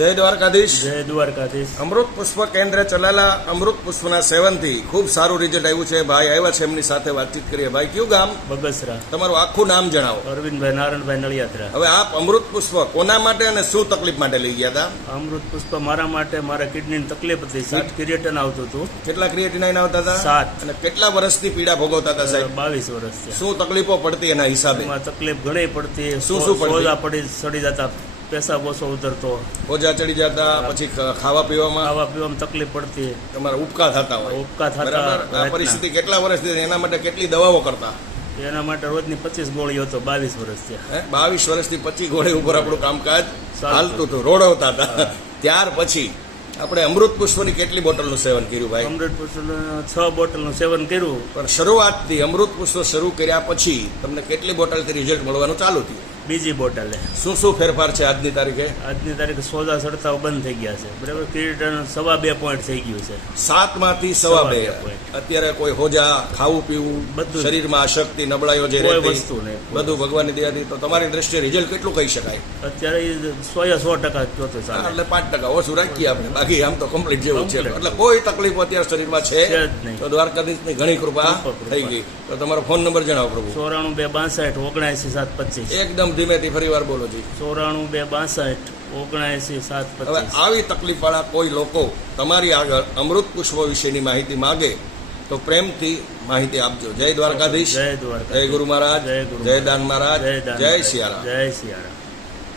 જય દ્વારકાધીશ. જય દ્વારકાધીશ. અમૃત પુષ્પ કેન્દ્રે ચલાલા અમૃત પુષ્પના સેવનથી ખૂબ સારું રિઝલ્ટ આવ્યું છે. ભાઈ આવ્યા છે એમની સાથે વાતચીત કરીએ. ભાઈ કયું ગામ? બગસરા. તમારું આખું નામ જણાવો. અરવિંદભાઈ નારાયણભાઈ નળિયાત્રા. હવે આપ અમૃત પુષ્પ કોના માટે અને શું તકલીફ માટે લઈ ગયા હતા? અમૃત પુષ્પ મારા માટે મારા કિડનીની તકલીફ હતી. સાત ક્રિએટન આવતું હતું. કેટલા ક્રિએટિનાઇન આવતા હતા? સાત. અને કેટલા વર્ષથી પીડા ભોગવતા હતા સાહેબ? બાવીસ વર્ષ શું તકલીફો પડતી એના હિસાબે? તકલીફ ઘણી પડતી. શું શું પડતી? પડી સડી જતા પેશાબ ઓછો ઉતરતો ઓજા ચડી જતા પછી ખાવા પીવામાં? ખાવા પીવામાં તકલીફ પડતી. તમારા ઉપકા થતા હોય. ઉપકા થતા આ પરિસ્થિતિ કેટલા વર્ષથી? એના માટે કેટલી દવાઓ કરતા? એના માટે રોજની પચીસ ગોળીઓ તો બાવીસ વર્ષથી બાવીસ વર્ષથી પચીસ ગોળી ઉપર આપણું કામકાજ ચાલતું. હતું રોડવતા હતા. ત્યાર પછી આપણે અમૃત પુષ્પની કેટલી બોટલનું સેવન કર્યું ભાઈ? અમૃત પુષ્પનું છ બોટલનું સેવન કર્યું. પણ શરૂઆતથી અમૃત પુષ્પ શરૂ કર્યા પછી તમને કેટલી બોટલથી રિઝલ્ટ મળવાનું ચાલુ થયું? બીજી બોટલે. શું શું ફેરફાર છે આજની તારીખે? આજની તારીખે સોજા સડતાઓ બંધ થઈ ગયા છે. બરાબર? કિરીટન સવા બે પોઈન્ટ થઈ ગયું છે. સાતમાંથી સવા બે. અત્યારે કોઈ હોજા ખાવું પીવું બધું શરીરમાં અશક્તિ નબળાઈઓ જે કોઈ વસ્તુ નહીં. બધું ભગવાનની દયાથી. તો તમારી દ્રષ્ટિએ રિઝલ્ટ કેટલું કહી શકાય? અત્યારે સો એ સો ટકા કયો તો એટલે પાંચ ટકા. ઓછું રાખીએ આપણે. બાકી આમ તો કમ્પ્લીટ જેવું છે. એટલે કોઈ તકલીફ અત્યારે શરીરમાં છે. તો દ્વારકાધીશની ઘણી કૃપા. થઈ ગઈ. તો તમારો ફોન નંબર જણાવો પ્રભુ. ચોરાણું બે બાસઠ ઓગણસી સાત પચીસ. એકદમ ધીમેથી ફરી વાર બોલો જી. ચોરાણું બે બાસઠ ઓગણએસી સાત હવે આવી તકલીફવાળા કોઈ લોકો તમારી આગળ અમૃત પુષ્પો વિશેની માહિતી માગે તો પ્રેમથી માહિતી આપજો. જય દ્વારકાધીશ. જય દ્વારકા જય ગુરુ મહારાજ. જય દાન મહારાજ. જય દાન જય સિયારામ